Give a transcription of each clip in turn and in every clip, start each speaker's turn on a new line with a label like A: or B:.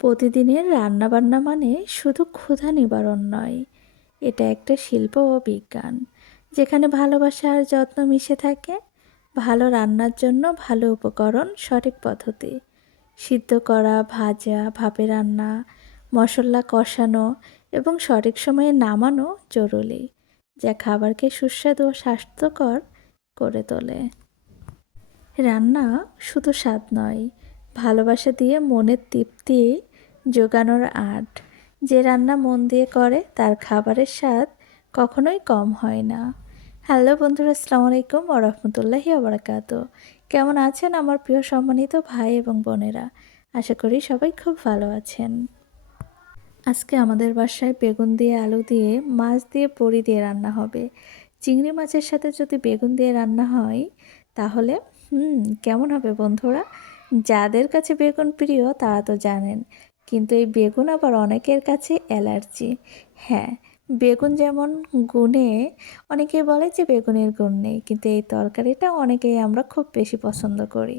A: প্রতিদিনের রান্নাবান্না মানে শুধু ক্ষুধা নিবারণ নয়, এটা একটা শিল্প ও বিজ্ঞান। যেখানে ভালোবাসা আর যত্ন মিশে থাকে, ভালো রান্নার জন্য ভালো উপকরণ সঠিক পদ্ধতি। সিদ্ধ করা, ভাজা, ভাপে রান্না, মশলা কষানো এবং সঠিক সময়ে নামানো জরুরি, যা খাবারকে সুস্বাদু ও স্বাস্থ্যকর করে তোলে। রান্না শুধু স্বাদ নয়, ভালোবাসা দিয়ে মনের তৃপ্তি জোগানোর আর্ট যে রান্না মন দিয়ে করে, তার খাবারের স্বাদ কখনোই কম হয় না। হ্যালো বন্ধুরা, আসসালামু আলাইকুম ওরহমতুল্লাহি আবরাকাত কেমন আছেন আমার প্রিয় সম্মানিত ভাই এবং বোনেরা? আশা করি সবাই খুব ভালো আছেন। আজকে আমাদের বাসায় বেগুন দিয়ে আলু দিয়ে, মাছ দিয়ে বড়ি দিয়ে রান্না হবে। চিংড়ি মাছের সাথে যদি বেগুন দিয়ে রান্না হয়, তাহলে, হুম, কেমন হবে বন্ধুরা? যাদের কাছে বেগুন প্রিয়, তারা তো জানেন। কিন্তু এই বেগুন আবার অনেকের কাছে অ্যালার্জি। হ্যাঁ বেগুন যেমন গুণে অনেকেই বলে যে বেগুনের গুণ নেই, কিন্তু এই তরকারিটা অনেকেই আমরা খুব বেশি পছন্দ করি।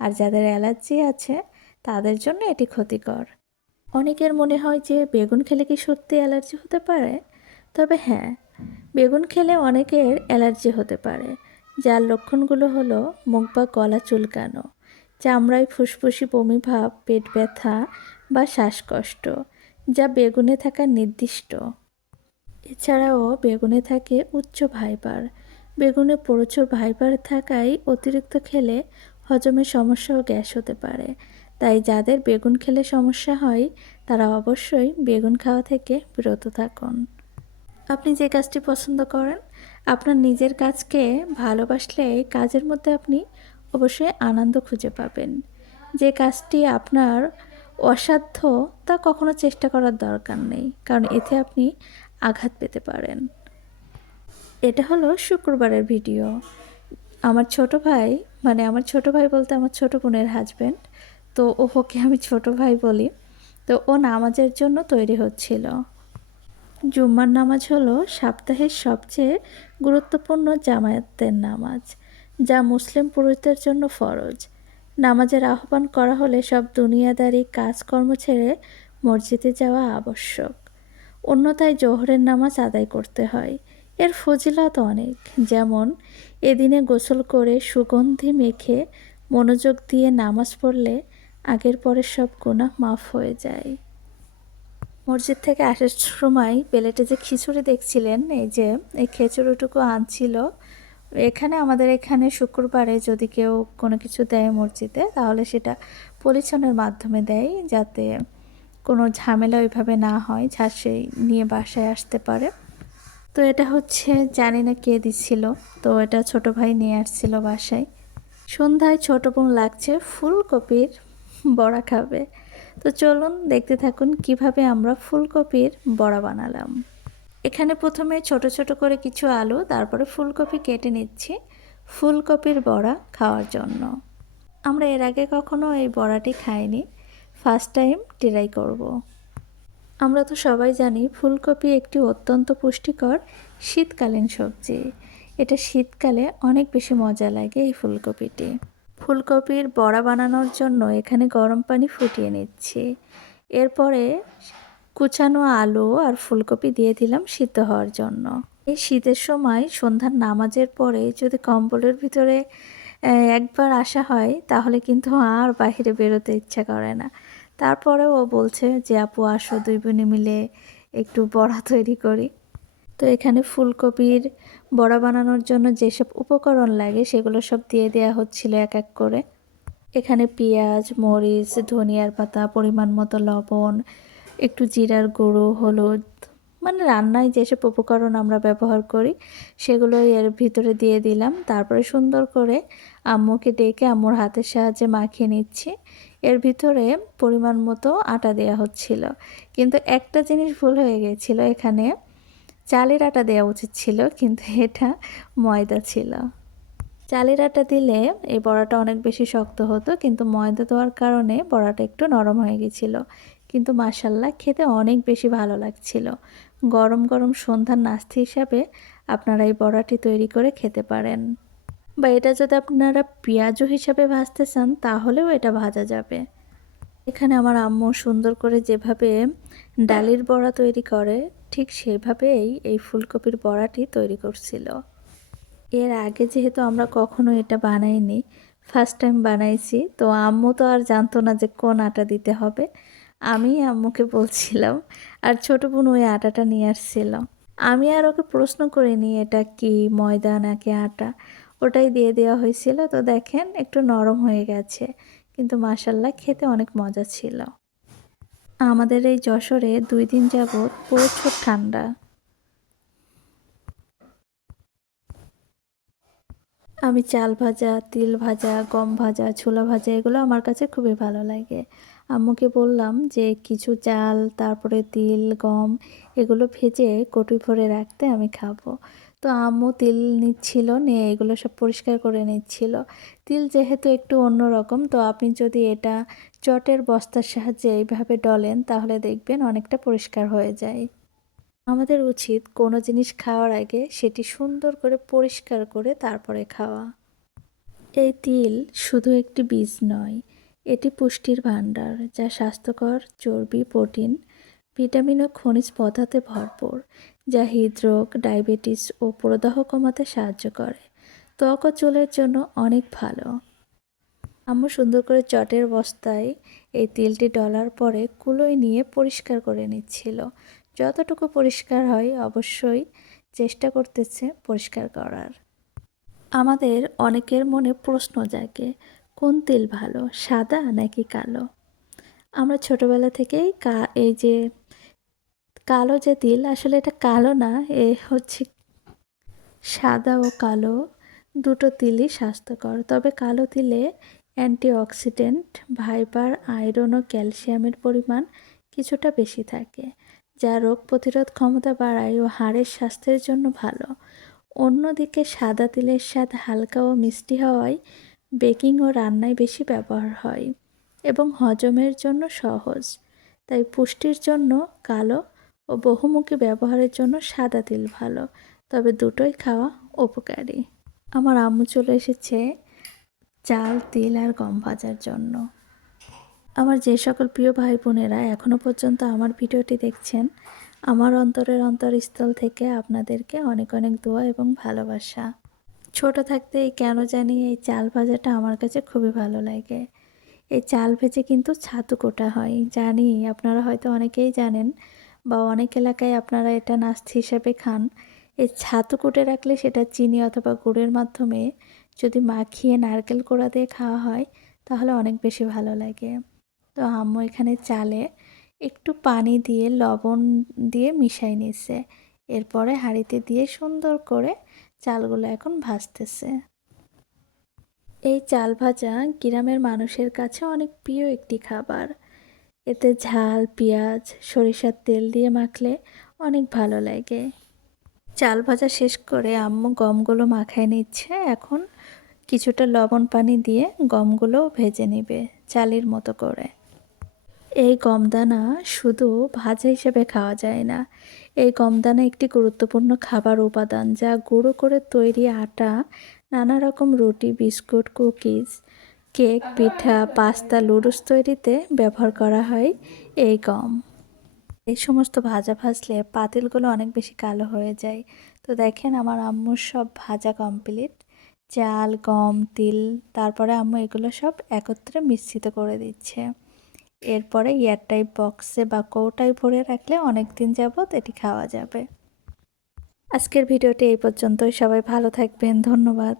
A: আর যাদের অ্যালার্জি আছে, তাদের জন্য এটি ক্ষতিকর। অনেকের মনে হয় যে বেগুন খেলে কি সত্যি অ্যালার্জি হতে পারে? তবে হ্যাঁ বেগুন খেলে অনেকের অ্যালার্জি হতে পারে। যার লক্ষণগুলো হলো মুখ বা গলা চুলকানো, চামড়ায় ফুসফুসি বমি ভাব, পেট ব্যথা বা শ্বাসকষ্ট, যা বেগুনে থাকা নির্দিষ্ট। এছাড়াও বেগুনে থাকে উচ্চ ভাইবার। বেগুনে প্রচুর ভাইবার থাকায় অতিরিক্ত খেলে হজমের সমস্যা ও গ্যাস হতে পারে। তাই যাদের বেগুন খেলে সমস্যা হয়, তারা অবশ্যই বেগুন খাওয়া থেকে বিরত থাকুন। আপনি যে কাজটি পছন্দ করেন, আপনার নিজের কাজকে ভালোবাসলে কাজের মধ্যে আপনি অবশ্যই আনন্দ খুঁজে পাবেন। যে কাজটি আপনার অসাধ্য তা কখনো চেষ্টা করার দরকার নেই, কারণ এতে আপনি আঘাত পেতে পারেন। এটা হলো শুক্রবারের ভিডিও। আমার ছোট ভাই মানে আমার ছোট ভাই বলতে আমার ছোট বোনের হাজব্যান্ড তো ওকে আমি ছোট ভাই বলি। তো ও নামাজের জন্য তৈরি হচ্ছিল। জুম্মার নামাজ হলো সপ্তাহের সবচেয়ে গুরুত্বপূর্ণ জামায়াতের নামাজ, যা মুসলিম পুরুষদের জন্য ফরজ। নামাজের আহ্বান করা হলে সব দুনিয়াদারি কাজকর্ম ছেড়ে মসজিদে যাওয়া আবশ্যক। অন্যথায় জোহরের নামাজ আদায় করতে হয়। এর ফজিলত অনেক, যেমন এদিনে গোসল করে সুগন্ধি মেখে মনোযোগ দিয়ে নামাজ পড়লে আগের পরের সব গুণাহ মাফ হয়ে যায়। মসজিদ থেকে আসার সময় প্লেটে যে খিচুড়ি দেখছিলেন, এই যে, এই খিচুড়িটুকু আনছিল এখানে আমাদের এখানে শুক্রবারে যদি কেউ কোনো কিছু দেয় মসজিদে, তাহলে সেটা পরিচ্ছনের মাধ্যমে দেয় যাতে কোনো ঝামেলা ওইভাবে না হয়, ঝাঁসে নিয়ে বাসায় আসতে পারে। তো এটা হচ্ছে, জানি না কে দিচ্ছিল তো এটা ছোট ভাই নিয়ে আসছিল বাসায়। সন্ধ্যায় ছোট বোন লাগছে, ফুলকপির বড়া খাবে। তো চলুন দেখতে থাকুন কীভাবে আমরা ফুলকপির বড়া বানালাম। এখানে প্রথমে ছোট ছোট করে কিছু আলু, তারপরে ফুলকপি কেটে নিচ্ছি ফুলকপির বড়া খাওয়ার জন্য। আমরা এর আগে কখনো এই বড়াটি খাইনি। ফার্স্ট টাইম ট্রাই করব। আমরা তো সবাই জানি ফুলকপি একটি অত্যন্ত পুষ্টিকর শীতকালীন সবজি। এটা শীতকালে অনেক বেশি মজা লাগে এই ফুলকপিটি। ফুলকপির বড়া বানানোর জন্য এখানে গরম পানি ফুটিয়ে নিচ্ছি। এরপরে কুচানো আলু আর ফুলকপি দিয়ে দিলাম সিদ্ধ হওয়ার জন্য। এই শীতের সময় সন্ধ্যার নামাজের পরে যদি কম্বলের ভিতরে একবার আসা হয়, তাহলে কিন্তু আর বাহিরে বেরোতে ইচ্ছা করে না। তারপরে ও বলছে যে, আপু, আসো দুই বোনে মিলে একটু বড়া তৈরি করি। তো এখানে ফুলকপির বড়া বানানোর জন্য যেসব উপকরণ লাগে, সেগুলো সব দিয়ে দেওয়া হচ্ছিল এক এক করে। এখানে পেঁয়াজ, মরিচ, ধনিয়ার পাতা, পরিমাণ মতো লবণ একটু জিরার গুঁড়ো, হলুদ মানে রান্নায় যেসব উপকরণ আমরা ব্যবহার করি সেগুলো এর ভিতরে দিয়ে দিলাম। তারপরে সুন্দর করে আম্মুকে ডেকে আম্মুর হাতের সাহায্যে মাখিয়ে নিচ্ছি। এর ভিতরে পরিমাণ মতো আটা দেওয়া হচ্ছিল। কিন্তু একটা জিনিস ভুল হয়ে গেছিল, এখানে চালের আটা দেওয়া উচিত ছিল, কিন্তু এটা ময়দা ছিল। চালের আটা দিলে এই বড়াটা অনেক বেশি শক্ত হতো, কিন্তু ময়দা দেওয়ার কারণে বড়াটা একটু নরম হয়ে গেছিল। কিন্তু মাসাল্লাহ খেতে অনেক বেশি ভালো লাগছিল। গরম গরম সন্ধ্যার নাস্তি হিসাবে আপনারা এই বড়াটি তৈরি করে খেতে পারেন। বা এটা যদি আপনারা পেঁয়াজও হিসাবে ভাজতে চান, তাহলেও এটা ভাজা যাবে। এখানে আমার আম্মু সুন্দর করে যেভাবে ডালির বড়া তৈরি করে, ঠিক সেভাবেই এই ফুলকপির বড়াটি তৈরি করছিল। এর আগে যেহেতু আমরা কখনো এটা বানাইনি ফার্স্ট টাইম বানাইছি, তো আম্মু তো আর জানতো না যে কোন আটা দিতে হবে। আমি আম্মুকে বলছিলাম, আর ছোট বোন ওই আটাটা নিয়ে আসছিল। আমি আর ওকে প্রশ্ন করিনি, এটা কি ময়দা নাকি আটা? ওটাই দিয়ে দেওয়া হয়েছিল। তো দেখেন, একটু নরম হয়ে গেছে, কিন্তু মাসাল্লাহ খেতে অনেক মজা ছিল। আমাদের এই যশোরে দুই দিন যাবৎ প্রচুর ঠান্ডা। আমি চাল ভাজা, তিল ভাজা, গম ভাজা, ছোলা ভাজা, এগুলো আমার কাছে খুবই ভালো লাগে। আম্মুকে বললাম যে কিছু চাল, তারপরে তিল, গম এগুলো ভেজে কটুই ভরে রাখতে আমি খাব। তো আম্মু তিল নিচ্ছিল, নিয়ে এগুলো সব পরিষ্কার করে নিচ্ছিল। তিল যেহেতু একটু অন্যরকম, তো আপনি যদি এটা চটের বস্তার সাহায্যে এইভাবে ডলেন, তাহলে দেখবেন অনেকটা পরিষ্কার হয়ে যায়। আমাদের উচিত কোনো জিনিস খাওয়ার আগে সেটি সুন্দর করে পরিষ্কার করে তারপরে খাওয়া। এই তিল শুধু একটি বীজ নয়, এটি পুষ্টির ভাণ্ডার যা স্বাস্থ্যকর, চর্বি, প্রোটিন, ভিটামিন ও খনিজ পদার্থে ভরপুর, যা হৃদরোগ, ডায়াবেটিস ও প্রদাহ কমাতে সাহায্য করে। ত্বক ও চুলের জন্য অনেক ভালো। আম্মু সুন্দর করে চটের বস্তায় এই তিলটি ডলার পরে কুলোয় নিয়ে পরিষ্কার করে নিচ্ছিল। যতটুকু পরিষ্কার হয় অবশ্যই চেষ্টা করতেছে পরিষ্কার করার। আমাদের অনেকের মনে প্রশ্ন জাগে, কোন তেল ভালো, সাদা নাকি কালো? আমরা ছোটবেলা থেকেই কা, এই যে কালো যে তিল, আসলে এটা কালো না, এ হচ্ছে সাদা ও কালো দুটো তিলই স্বাস্থ্যকর। তবে কালো তিলে অ্যান্টিঅক্সিডেন্ট, ভাইবার, আয়রন ও ক্যালসিয়ামের পরিমাণ কিছুটা বেশি থাকে। যা রোগ প্রতিরোধ ক্ষমতা বাড়ায় ও হাড়ের স্বাস্থ্যের জন্য ভালো। অন্যদিকে সাদা তিলের স্বাদ হালকা ও মিষ্টি হওয়ায় বেকিং ও রান্নায় বেশি ব্যবহার হয় এবং হজমের জন্য সহজ। তাই পুষ্টির জন্য কালো ও বহুমুখী ব্যবহারের জন্য সাদা তিল ভালো, তবে দুটোই খাওয়া উপকারী। আমার আম্মু চলে এসেছে চাল, তিল আর গম ভাজার জন্য। আমার যে সকল প্রিয় ভাই বোনেরা এখনও পর্যন্ত আমার ভিডিওটি দেখছেন, আমার অন্তরের অন্তরস্থল থেকে আপনাদেরকে অনেক অনেক দোয়া এবং ভালোবাসা। ছোট থাকতেই কেন জানি এই চাল ভাজাটা আমার কাছে খুবই ভালো লাগে। এই চাল ভেজে কিন্তু ছাতু কোটা হয়, জানি আপনারা হয়তো অনেকেই জানেন বা অনেক এলাকায় আপনারা এটা নাস্তি হিসাবে খান। এই ছাতু কুটে রাখলে সেটা চিনি অথবা গুড়ের মাধ্যমে যদি মাখিয়ে নারকেল কোড়া দিয়ে খাওয়া হয়, তাহলে অনেক বেশি ভালো লাগে। তো আম্মু এখানে চালে একটু পানি দিয়ে, লবণ দিয়ে মিশাই নিছে। এরপরে হাঁড়িতে দিয়ে সুন্দর করে চালগুলো এখন ভাজতেছে। এই চাল ভাজা গ্রামের মানুষের কাছে অনেক প্রিয় একটি খাবার। এতে ঝাল, পেঁয়াজ, সরিষার তেল দিয়ে মাখলে অনেক ভালো লাগে। চাল ভাজা শেষ করে আম্মু গমগুলো মাখায় নিচ্ছে। এখন কিছুটা লবণ পানি দিয়ে গমগুলো ভেজে নিবে চালের মতো করে। এই গমদানা শুধু ভাজা হিসেবে খাওয়া যায় না। এই গমদানা একটি গুরুত্বপূর্ণ খাবার উপাদান যা গুঁড়ো করে তৈরি আটা, নানা রকম রুটি, বিস্কুট, কুকিজ, কেক, পিঠা, পাস্তা লুডুস তৈরিতে ব্যবহার করা হয় এই গম। এই সমস্ত ভাজা ভাজলে পাতিলগুলো অনেক বেশি কালো হয়ে যায়। তো দেখেন আমার আম্মুর সব ভাজা কমপ্লিট চাল, গম, তিল, তারপরে আম্মু এগুলো সব একত্রে মিশ্রিত করে দিচ্ছে। এরপরে এয়ারটাইপ বক্সে বা কৌটায় ভরে রাখলে অনেক দিন যাবৎ এটি খাওয়া যাবে। আজকের ভিডিওটি এই পর্যন্তই। সবাই ভালো থাকবেন। ধন্যবাদ।